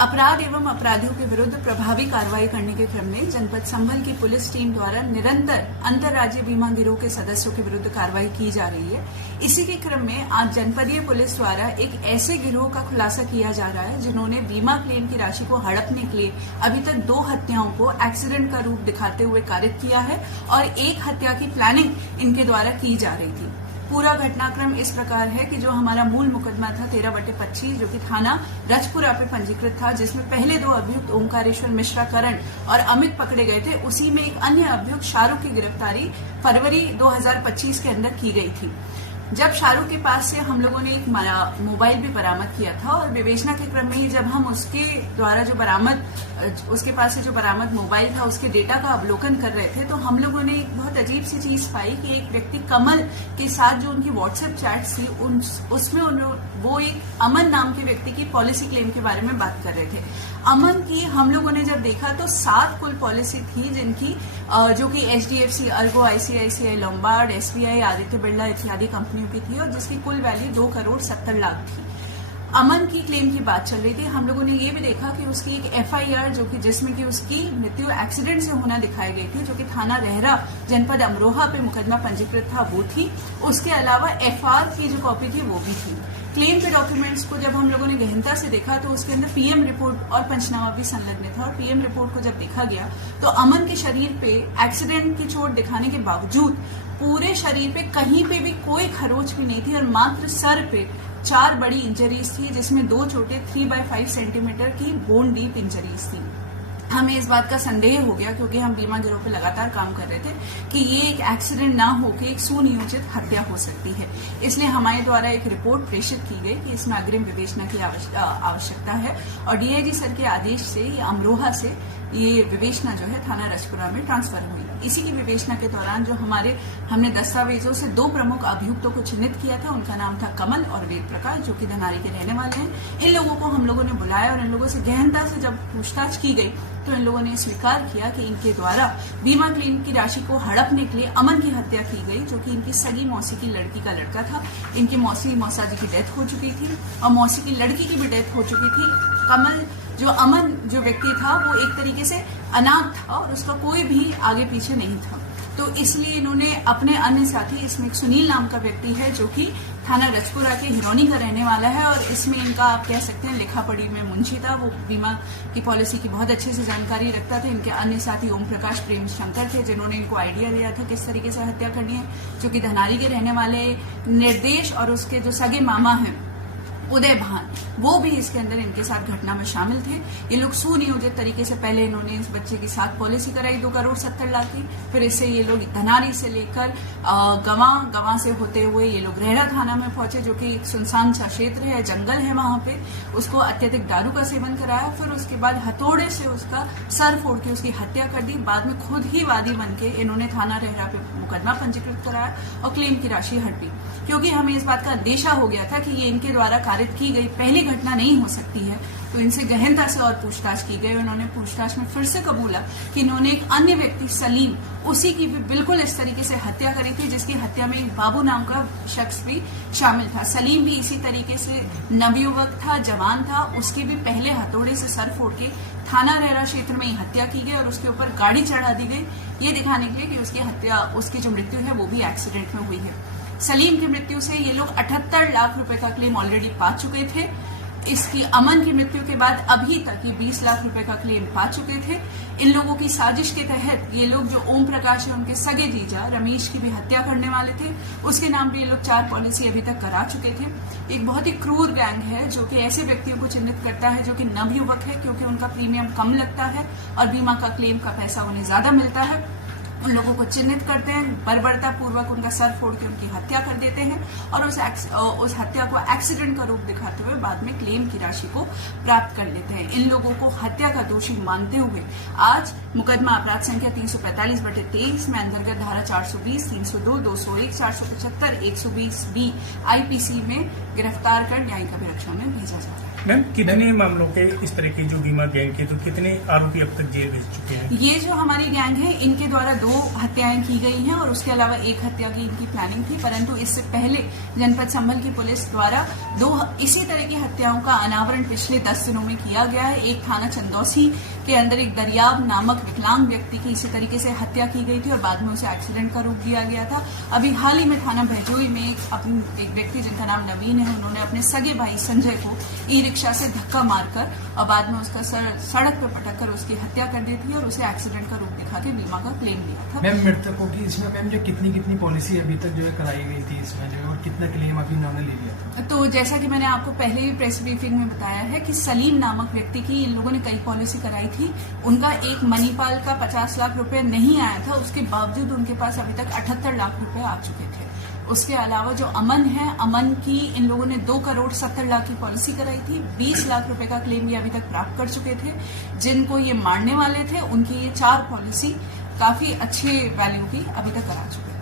अपराध एवं अपराधियों के विरुद्ध प्रभावी कार्रवाई करने के क्रम में जनपद संभल की पुलिस टीम द्वारा निरंतर अंतर्राज्यीय बीमा गिरोह के सदस्यों के विरुद्ध कार्रवाई की जा रही है। इसी के क्रम में आज जनपदीय पुलिस द्वारा एक ऐसे गिरोह का खुलासा किया जा रहा है जिन्होंने बीमा क्लेम की राशि को हड़पने के लिए अभी तक 2 हत्याओं को एक्सीडेंट का रूप दिखाते हुए कारित किया है और 1 हत्या की प्लानिंग इनके द्वारा की जा रही थी। पूरा घटनाक्रम इस प्रकार है कि जो हमारा मूल मुकदमा था 13/25 जो कि थाना रजपुरा पे पंजीकृत था, जिसमें पहले 2 अभियुक्त ओंकारेश्वर मिश्रा करण और अमित पकड़े गए थे, उसी में एक अन्य अभियुक्त शाहरुख की गिरफ्तारी फरवरी 2025 के अंदर की गई थी। जब शाहरुख के पास से हम लोगों ने एक मोबाइल भी बरामद किया था और विवेचना के क्रम में ही जब हम उसके द्वारा उसके पास से जो बरामद मोबाइल था उसके डेटा का अवलोकन कर रहे थे, तो हम लोगों ने एक बहुत अजीब सी चीज पाई कि एक व्यक्ति कमल के साथ जो उनकी व्हाट्सएप चैट्स थी उसमें वो एक अमन नाम के व्यक्ति की पॉलिसी क्लेम के बारे में बात कर रहे थे। अमन की हम लोगों ने जब देखा तो 7 कुल पॉलिसी थी जिनकी जो कि HDFC, Ergo, ICICI, Lombard, SBI, Aditya Birla इत्यादि कंपनियों की थी और जिसकी कुल वैल्यू 2,70,00,000 थी। अमन की क्लेम की बात चल रही थी। हम लोगों ने ये भी देखा कि उसकी एक FIR जो कि जिसमें कि उसकी मृत्यु एक्सीडेंट से होना दिखाई गई थी, जो कि थाना रहरा जनपद अमरोहा पे मुकदमा पंजीकृत था, वो थी। उसके अलावा FR की जो कॉपी थी वो भी थी। क्लेम के डॉक्यूमेंट्स को जब हम लोगों ने गहनता से देखा तो उसके अंदर PM रिपोर्ट और पंचनामा भी संलग्न था और PM रिपोर्ट को जब देखा गया तो अमन के शरीर पे एक्सीडेंट की चोट दिखाने के बावजूद पूरे शरीर पे कहीं पे भी कोई खरोच भी नहीं थी और मात्र सर पे 4 बड़ी इंजरीज थी, जिसमें 2 चोटें 3/5 सेंटीमीटर की बोन डीप इंजरीज थी। हमें इस बात का संदेह हो गया क्योंकि हम बीमा गिरोह पे लगातार काम कर रहे थे कि ये एक एक्सीडेंट ना होकर एक सुनियोजित हत्या हो सकती है। इसलिए हमारे द्वारा एक रिपोर्ट प्रेषित की गई कि इसमें अग्रिम विवेचना की आवश्यकता है और DIG सर के आदेश से ये अमरोहा से ये विवेचना जो है थाना रजपुरा में ट्रांसफर हुई। इसी की विवेचना के दौरान जो हमने दस्तावेजों से 2 प्रमुख अभियुक्तों को चिन्हित किया था, उनका नाम था कमल और वेद प्रकाश, जो कि धनारी के रहने वाले हैं। इन लोगों को हम लोगों ने बुलाया और इन लोगों से गहनता से जब पूछताछ की गई तो इन लोगों ने स्वीकार किया कि इनके द्वारा बीमा क्लेम की राशि को हड़पने के लिए अमन की हत्या की गई, जो कि इनकी सगी मौसी की लड़की का लड़का था। इनके मौसाजी की डेथ हो चुकी थी और मौसी की लड़की की भी डेथ हो चुकी थी। अमन जो व्यक्ति था वो एक तरीके से अनाथ था और उसका कोई भी आगे पीछे नहीं था, तो इसलिए इन्होंने अपने अन्य साथी, इसमें एक सुनील नाम का व्यक्ति है जो कि थाना रजपुरा के हिरौनी का रहने वाला है और इसमें इनका आप कह सकते हैं लिखा पढ़ी में मुंशी था, वो बीमा की पॉलिसी की बहुत अच्छे से जानकारी रखता था। इनके अन्य साथी ओम प्रकाश, प्रेम शंकर थे जिन्होंने इनको आइडिया दिया था किस तरीके से हत्या करनी है, जो कि धनारी के रहने वाले निर्देश और उसके जो सगे मामा हैं उदय भान, वो भी इसके अंदर इनके साथ घटना में शामिल थे। ये लोग सुनियोजित तरीके से पहले इन्होंने इस बच्चे की साथ पॉलिसी कराई 2,70,00,000 की, फिर इससे ये लोग धनारी से लेकर गवां से होते हुए ये लोग रहरा थाना में पहुंचे, जो कि एक सुनसान सा क्षेत्र है, जंगल है, वहां पे उसको अत्यधिक दारू का सेवन कराया, फिर उसके बाद हथौड़े से उसका सर फोड़ के उसकी हत्या कर दी। बाद में खुद ही वादी बन के इन्होंने थाना रहरा पे मुकदमा पंजीकृत कराया और क्लेम की राशि हड़पी, क्योंकि हमें इस बात का अंदेशा हो गया था कि ये इनके द्वारा की गई पहली घटना नहीं हो सकती है। तो इनसे गहनता से और पूछताछ की गई। उन्होंने पूछताछ में फिर से कबूला कि इन्होंने एक अन्य व्यक्ति सलीम, उसी की भी बिल्कुल इस तरीके से हत्या करी थी, जिसकी हत्या में एक बाबू नाम का शख्स भी शामिल था। सलीम भी इसी तरीके से नवयुवक था, जवान था, उसकी भी पहले हथौड़े से सर फोड़ के थाना रहरा क्षेत्र में ही हत्या की गई और उसके ऊपर गाड़ी चढ़ा दी गई, ये दिखाने के लिए कि उसकी जो मृत्यु है वो भी एक्सीडेंट में हुई है। सलीम की मृत्यु से ये लोग 78 लाख रुपए का क्लेम ऑलरेडी पा चुके थे। इसकी अमन की मृत्यु के बाद अभी तक ये 20 लाख रुपए का क्लेम पा चुके थे। इन लोगों की साजिश के तहत ये लोग जो ओम प्रकाश है उनके सगे जीजा रमेश की भी हत्या करने वाले थे, उसके नाम पे ये लोग 4 पॉलिसी अभी तक करा चुके थे। एक बहुत ही क्रूर गैंग है जो कि ऐसे व्यक्तियों को चिन्हित करता है जो कि नवयुवक है, क्योंकि उनका प्रीमियम कम लगता है और बीमा का क्लेम का पैसा उन्हें ज्यादा मिलता है। उन लोगों को चिन्हित करते हैं, बर्बरता पूर्वक उनका सर फोड़ के उनकी हत्या कर देते हैं और उस हत्या को एक्सीडेंट का रूप दिखाते हुए बाद में क्लेम की राशि को प्राप्त कर लेते हैं। इन लोगों को हत्या का दोषी मानते हुए आज मुकदमा अपराध संख्या 345/23 में अंतर्गत धारा 420, 302, 201, 475, 120B IPC में गिरफ्तार कर न्यायिक अभिरक्षा में भेजा जा रहा है। मैम कितने मामलों के इस तरह की जो बीमा गैंग के, तो कितने आरोपी अब तक जेल भेज चुके हैं? ये जो हमारी गैंग है इनके द्वारा 2 हत्याएं की गई हैं और उसके अलावा 1 हत्या की इनकी प्लानिंग थी, परंतु इससे पहले जनपद संभल की पुलिस द्वारा 2 इसी तरह की हत्याओं का अनावरण पिछले 10 दिनों में किया गया है। एक थाना चंदौसी के अंदर एक दरियाब नामक विकलांग व्यक्ति की इसी तरीके से हत्या की गई थी और बाद में उसे एक्सीडेंट का रूप दिया गया था। अभी हाल ही में थाना भैजोई में एक व्यक्ति जिनका नाम नवीन है, उन्होंने अपने सगे भाई संजय को ई रिक्शा से धक्का मारकर और बाद में उसका सड़क पर पटक कर उसकी हत्या कर दी थी और उसे एक्सीडेंट का रूप दिखा के बीमा का क्लेम दिया था। मैम मृतकों की इसमें मैम जो कितनी पॉलिसी अभी तक जो है कराई गई थी इसमें जो है, और कितना क्लेम अभी उन्होंने ले लिया था? तो जैसा कि मैंने आपको पहले ही प्रेस ब्रीफिंग में बताया है कि सलीम नामक व्यक्ति की इन लोगों ने कई पॉलिसी कराई थी। उनका एक मणिपाल का 50 लाख रुपए नहीं आया था, उसके बावजूद उनके पास अभी तक 78 लाख रुपए आ चुके थे। उसके अलावा जो अमन है, अमन की इन लोगों ने 2 करोड़ 70 लाख की पॉलिसी कराई थी। 20 लाख रुपए का क्लेम ये अभी तक प्राप्त कर चुके थे। जिनको ये मारने वाले थे उनकी ये 4 पॉलिसी काफी अच्छे वैल्यू की अभी तक करा चुके थे।